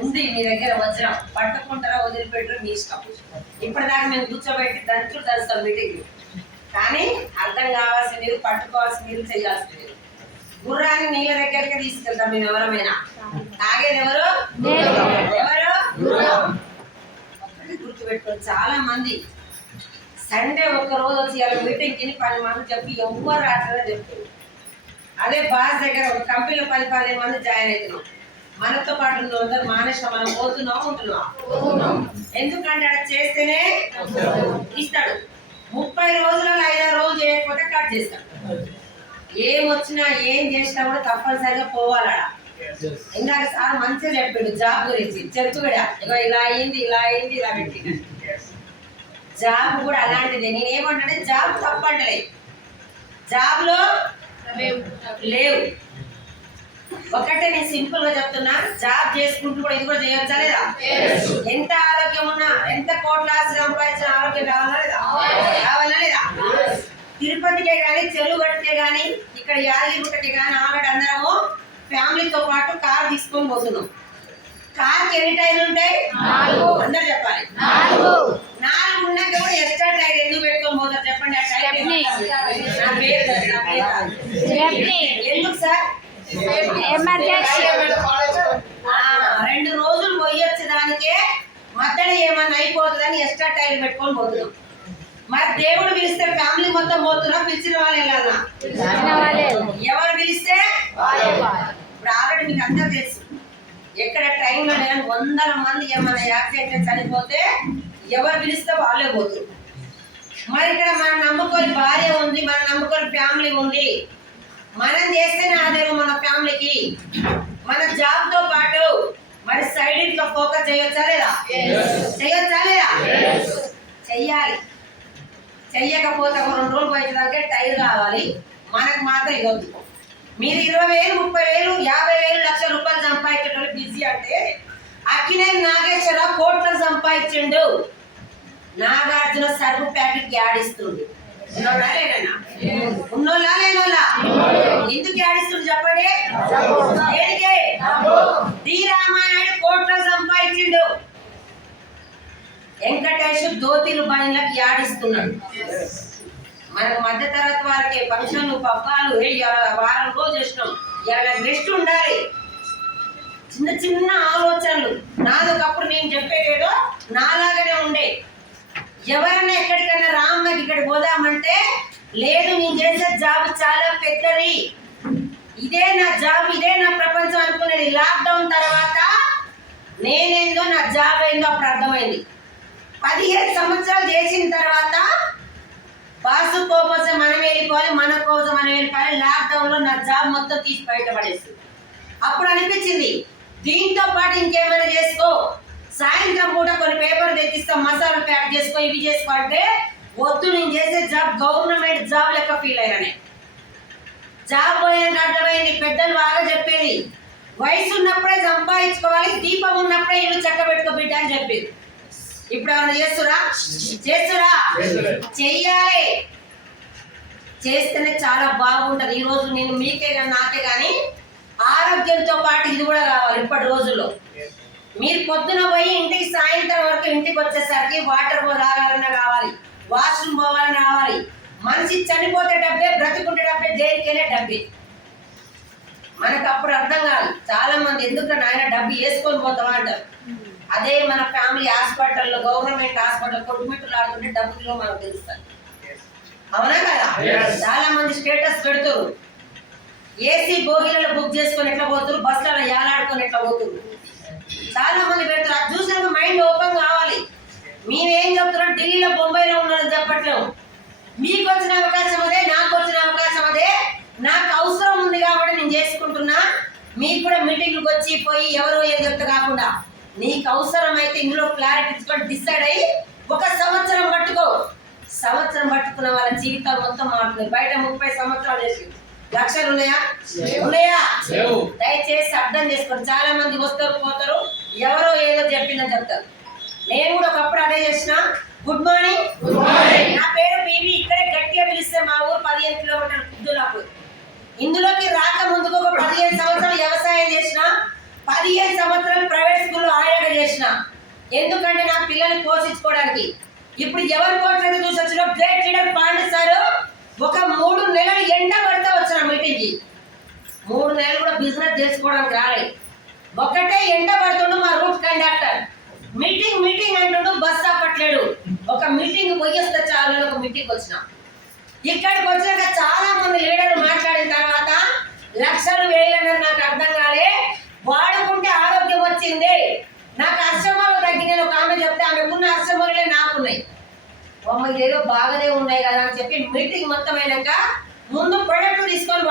ఉంది మీ దగ్గర వజ్రం పట్టుకుంటారా వదిలిపెట్టరు మీ ఇష్టం. ఇప్పటిదాకా మేము కూర్చోబెట్టి దంచుతాం మీటింగ్, కానీ అర్థం కావాల్సి మీరు, పట్టుకోవాల్సి మీరు, చేయాల్సి మీరు. గుర్రాన్ని నీళ్ళ దగ్గరికి తీసుకెళ్తాం మేము ఎవరమైనా. తాగేది ఎవరు? ఎవరు? గుర్తుపెట్టుకోండి. చాలా మంది సండే ఒక్క రోజు వచ్చి ఇలా మీటింగ్కి 10 మంది చెప్పి ఎవ్వరు రాట్లేదో చెప్తారు. అదే బాస్ దగ్గర ఒక కంపెనీలో 10-15 మంది జాయిన్ అవుతున్నాం, మనతో పాటు అందరూ మానేసిన మనం పోతున్నాం ఉంటున్నాం. ఎందుకంటే అక్కడ చేస్తేనే ఇస్తాడు. 30 రోజులలో 5-6 రోజులు చేయకపోతే కట్ చేస్తాడు. ఏం వచ్చినా ఏం చేసినా కూడా తప్పనిసరిగా పోవాలా. ఇందాక సార్ మంచిగా చెప్పిండు జాబ్ గురించి. చర్చ కూడా ఇలా అయింది ఇలా పెట్టింది. జాబ్ కూడా అలాంటిదే. నేనేమంటే జాబ్ తప్పంటలేదు, జాబ్ లో లేవు. ఒకటే నేను సింపుల్ గా చెప్తున్నా, జాబ్ చేసుకుంటూ కూడా ఇది కూడా చేయొచ్చా లేదా? ఎంత ఆరోగ్యం ఉన్నా, ఎంత కోట్ల ఆస్తి సంపాదించిన ఆరోగ్యం కావాలా లేదా? తిరుపతికే కానీ, చెరువుగట్టుకే కానీ, ఇక్కడ యాదగిరిగుట్టకే కానీ ఆల్రెడీ అందరము ఫ్యామిలీతో పాటు కార్ తీసుకొని పోతున్నాం. కార్కి ఎన్ని టైర్లు ఉంటాయి? 4. అందరు చెప్పాలి. 4 ఉన్నాక కూడా ఎక్స్ట్రా టైర్ ఎందుకు పెట్టుకొని పోతారు చెప్పండి? ఆ టైర్ ఎందుకు సార్? 2 రోజులు పోయొచ్చు, దానికే మధ్యలో ఏమన్నా అయిపోతుందని ఎక్స్ట్రా టైర్ పెట్టుకొని పోతున్నాం. మరి దేవుడు పిలిస్తే ఫ్యామిలీ మొత్తం పోతున్నా, పిలిచిన వాళ్ళు వెళ్ళాలా? ఎవరు పిలిస్తే ఇప్పుడు ఆల్రెడీ మీకు అందరూ తెలుసు, ఎక్కడ ట్రైన్లో లేని 100 మంది ఏమైనా యాక్సిడెంట్ చనిపోతే ఎవరు పిలిస్తే వాళ్ళే పోతున్నారు. మరి ఇక్కడ మన నమ్ముకొని భార్య ఉంది, మన నమ్ముకొని ఫ్యామిలీ ఉంది, మనం చేస్తేనే ఆధారం మన ఫ్యామిలీకి. మన జాబ్ తో పాటు మరి సైడ్ ఇన్లో ఫోకస్ చేయొచ్చా లేదా? చేయొచ్చా లేదా? చెయ్యాలి. చెయ్యకపోతే ఒక 2 రోజులు పోయేదాకే టైర్ కావాలి. మనకు మాత్రం ఇవ్వద్దు. మీరు 20,000, 30,000, 50,000, లక్షల రూపాయలు సంపాదించేటోళ్ళు బిజీ అంటే అక్కినేని నాగేశ్వరరావు కోట్లు సంపాదించిండు. నాగార్జున సరుకు ప్యాకెట్ యాడిస్తుంది. ఉన్నోళ్ళా లేనన్నా? ఉన్నోళ్ళా లేనోళ్ళా? ఎందుకు యాడిస్తుంది చెప్పండి? దేనికే? డి రామానాయుడు కోట్లు సంపాదించిండు. వెంకటేష్ దోతిలు బండ్లకు యాడిస్తున్నాడు. మనకు మధ్య తరగతి వారికి ఫంక్షన్లు పబ్బాలు వారం రోజు చేసినాం. ఇలా రెస్ట్ ఉండాలి. చిన్న చిన్న ఆలోచనలు నాదొకప్పుడు నేను చెప్పేదేదో నాలాగానే ఉండే. ఎవరన్నా ఎక్కడికైనా రామ్మకి ఇక్కడ పోదామంటే లేదు, నేను చేసే జాబ్ చాలా పెద్దది, ఇదే నా జాబ్, ఇదే నా ప్రపంచం అనుకునేది. లాక్డౌన్ తర్వాత నేనేందో నా జాబ్ ఏందో అప్పుడు అర్థమైంది. 15 సంవత్సరాలు చేసిన తర్వాత బాసు కోసం మనం వెళ్ళిపోవాలి, మన కోసం మనం వెళ్ళిపోవాలి. లాక్డౌన్ లో నా జాబ్ మొత్తం తీసి బయటపడేస్తుంది. అప్పుడు అనిపించింది దీంతో పాటు ఇంకేమైనా చేసుకో, సాయంత్రం పూట కొన్ని పేపర్ తెచ్చిస్తాం, మసాలా ప్యాక్ చేసుకో, ఇవి చేసుకో అంటే వద్దు, నేను చేసే జాబ్ గవర్నమెంట్ జాబ్ లెక్క ఫీల్ అయినానే. జాబ్ పోయిన అర్థమైంది. పెద్దలు బాగా చెప్పేది, వయసు ఉన్నప్పుడే సంపాదించుకోవాలి, దీపం ఉన్నప్పుడే ఇల్లు చక్క పెట్టుకో బిడ్డ అని చెప్పేది. ఇప్పుడు ఏమైనా చేస్తురా? చెయ్యాలి. చేస్తేనే చాలా బాగుంటది. ఈ రోజు నేను మీకే కానీ నాకే కానీ ఆరోగ్యంతో పాటు ఇది కూడా కావాలి. ఇప్పటి రోజుల్లో మీరు పొద్దున పోయి ఇంటికి సాయంత్రం వరకు ఇంటికి వచ్చేసరికి వాటర్ తాగాలన్నా కావాలి, వాష్రూమ్ పోవాలన్నా కావాలి. మనిషి చనిపోతే డబ్బే, బ్రతుకుంటే డబ్బే, దేనికైనా డబ్బే. మనకు అప్పుడు అర్థం కాదు. చాలా మంది ఎందుకంటే ఆయన డబ్బు వేసుకొని పోతావా అంటారు. అదే మన ఫ్యామిలీ హాస్పిటల్లో, గవర్నమెంట్ హాస్పిటల్ కొట్టుమిట్టులు ఆడుతుంటే డబ్బులో మనకు తెలుస్తుంది. అవునా కదా? చాలా మంది స్టేటస్ పెడుతురు, ఏసీ బోగిలలో బుక్ చేసుకొని ఎట్లా పోతురు, బస్సులలో యాలాడుకొని ఎట్లా పోతురు. చాలా మంది పెడతారు. అది చూసాక మైండ్ ఓపెన్ కావాలి. మేమేం చెప్తున్నాం, ఢిల్లీలో బొంబాయిలో ఉన్నారని చెప్పట్లేము. మీకు వచ్చిన అవకాశం అదే, నాకు వచ్చిన అవకాశం అదే. నాకు అవసరం ఉంది కాబట్టి నేను చేసుకుంటున్నా. మీకు కూడా మీటింగ్లకు వచ్చి పోయి ఎవరో ఏం చెప్తా కాకుండా నీకు అవసరమైతే ఇందులో క్లారిటీ తీసుకొని డిసైడ్ అయ్యి 1 సంవత్సరం పట్టుకో. సంవత్సరం పట్టుకున్న వాళ్ళ జీవితాలు మొత్తం మారుతుంది. బయట 30 సంవత్సరాలు చేసి లక్షలు ఉన్నాయా? దయచేసి అర్థం చేసుకోండి. చాలా మంది వస్తారు పోతారు, ఎవరో ఏదో చెప్పిందని చెప్తారు. నేను కూడా ఒకప్పుడు అదే చేసిన. గుడ్ మార్నింగ్, నా పేరు బీబీ. ఇక్కడే గట్టిగా పిలిస్తే మా ఊరు 15 కిలోమీటర్ల కుద్దులాపూర్. ఇందులోకి రాక ముందుకు ఒక 15 సంవత్సరాలు వ్యవసాయం చేసిన, 15 సంవత్సరాలు ప్రైవేట్ స్కూల్లో ఎందుకంటే నా పిల్లల్ని పోషించుకోవడానికి. ఇప్పుడు ఎవరు పోషణ చూసి వచ్చిన గ్రేట్ లీడర్ పాండు సార్ ఒక 3 నెలలు ఎండ పడితే వచ్చిన మీటింగ్కి. 3 నెలలు కూడా బిజినెస్ చేసుకోవడానికి రాలేదు. ఒకటే ఎండ పడుతుండు మా రూట్ కండక్టర్. మీటింగ్ అంటుండు, బస్ ఆపట్లేడు. ఒక మీటింగ్ పోయేస్తే చాలు ఒక మీటింగ్ వచ్చినాం. ఇక్కడికి వచ్చినాక చాలా మంది లీడర్లు మాట్లాడిన తర్వాత లక్షలు వేయాలని నాకు అర్థం కాలే. వాడుకుంటే ఆరోగ్యం వచ్చింది. నాకు అశ్రమాలు తగ్గినాయి. ఒక ఆమె చెప్తే ఆమెకున్న అశ్రమాలే నాకున్నాయి. అమ్మ ఇదేదో బాగానే ఉన్నాయి కదా అని చెప్పి మీటింగ్ మొత్తం అయినాక ముందు ప్రొడక్ట్ తీసుకొని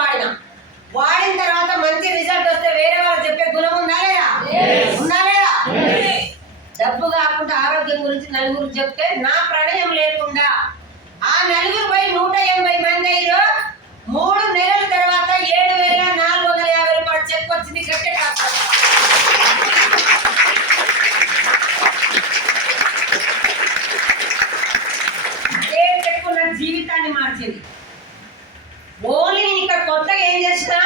వాడిన తర్వాత మంచి రిజల్ట్ వస్తే వేరే వాళ్ళు చెప్పే గుణం ఉందా లేదా? డబ్బు కాకుండా ఆరోగ్యం గురించి నలుగురు చెప్తే నా ప్రణయం లేకుండా ఆ నలుగురు పోయి 180 మంది అయ్యారు. 3 నెలల తర్వాత 7,450 రూపాయలు చెక్ వచ్చింది. గట్టే అదే చెక్కు నా జీవితాన్ని మార్చింది. ఓన్లీ నేను ఇక్కడ కొత్తగా ఏం చేసినా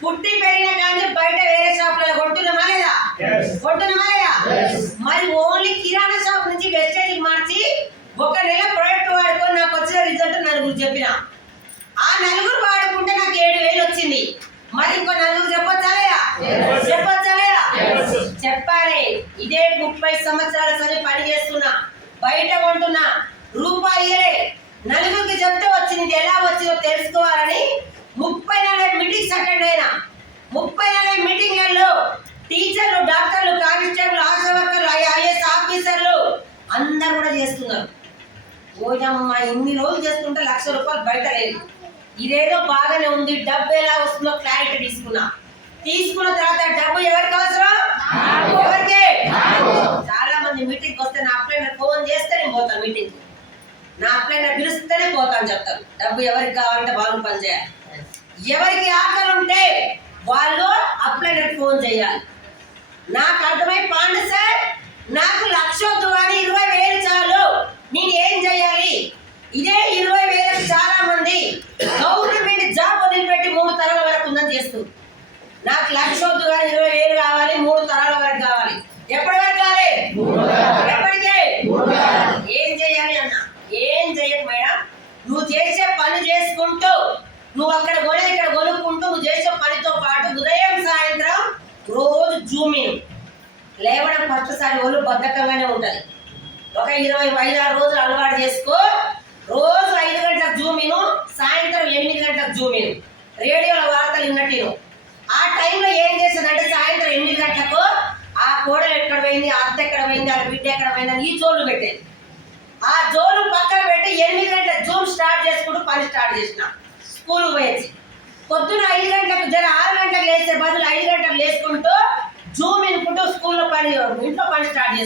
పుట్టి పెరిగిన కానీ బయట వేరే షాపులలో కొంటున్నామా లేదా? మరి ఓన్లీ కిరాణా షాప్ నుంచి వెస్టేజ్ మార్చి 1 నెల ప్రొడక్ట్ వాడుకొని నాకు వచ్చిన రిజల్ట్ నలుగురు చెప్పిన. ఆ నలుగురు వాడుకుంటే నాకు 7,000 వచ్చింది. మరి ఇంకో నలుగురు చెప్పొచ్చా లేదా? చెప్పాలి. ఇదే 30 సంవత్సరాల సరే పని చేస్తున్నా, బయట కొంటున్నా, రూపాయలే. నలుగురికి చెప్తే వచ్చింది. ఎలా వచ్చిందో తెలుసుకోవాలని 30 మీటింగ్స్ అటెండ్ అయినా. 30 మీటింగ్లలో టీచర్లు, డాక్టర్లు, కానిస్టేబుల్, ఆశా వర్కర్లు, ఐఏఎస్ ఆఫీసర్లు అందరు కూడా చేస్తున్నారు. ఓజమ్మ ఇన్ని రోజులు చేస్తుంటే 1,00,000 రూపాయలు బయట లేదు. ఇదేదో బాగానే ఉంది. డబ్బు ఎలా వస్తుందో క్లారిటీ తీసుకున్న తర్వాత డబ్బు ఎవరికి అవసరం? ఎవరికి? చాలా మంది మీటింగ్కి వస్తే నా అప్లైనర్ ఫోన్ చేస్తే నేను పోతాను మీటింగ్. నా అప్లైనర్ పిలుస్తేనే పోతాను చెప్తాను. డబ్బు ఎవరికి కావాలంటే వాళ్ళు పనిచేయాలి. ఎవరికి ఆకలి ఉంటే వాళ్ళు అప్లైనర్ ఫోన్ చేయాలి. నాకు అర్థమై పాండు సార్ నాకు 1,00,000 వద్దు కానీ 20,000 చాలు. నేను ఏం చేయాలి? ఇదే 20,000 చాలా మంది గవర్నమెంట్ జాబ్ వదిలిపెట్టి 3 తరాల వరకు ఉందని చేస్తుంది. నాకు 1,00,000 వద్దు కానీ 20,000 కావాలి. 3 తరాల వరకు కావాలి. ఎప్పటి వరకు కావాలి? ఎప్పటికే? ఏం చేయాలి అన్న? ఏం చేయకు మేడం. నువ్వు చేసే పని చేసుకుంటూ, నువ్వు అక్కడ కొని ఇక్కడ కొనుక్కుంటూ నువ్వు చేసే పనితో పాటు ఉదయం సాయంత్రం రోజు జూమింగ్ లేవడం ఫస్ట్ సారి ఒళ్ళు బద్ధకంగానే ఉంటుంది. ఒక 25-26 రోజులు అలవాటు చేసుకో. రోజు 5 గంటలకు జూమిను, సాయంత్రం 8 గంటలకు జూమిను. రేడియోలో వార్తలు విన్నట్టు ఆ టైంలో ఏం చేసేదంటే సాయంత్రం 8 గంటలకు ఆ కోడలు ఎక్కడ పోయింది, ఆ అత్త ఎక్కడ పోయింది, ఆ బిడ్డ ఎక్కడ పోయిందని ఈ జోళ్ళు పెట్టేది. ఆ జోలు పక్కన పెట్టి 8 గంటల జూమ్ స్టార్ట్ చేసుకుంటూ పని స్టార్ట్ చేసిన. స్కూల్ పోయేసి పొద్దున 5 గంటలకు 6 గంటలకు లేచే బదులు 5 గంటలకు లేచుకుంటూ జూమ్ వినుకుంటూ స్కూల్లో పని, ఇంట్లో పని స్టార్ట్ చేసుకుంటాం.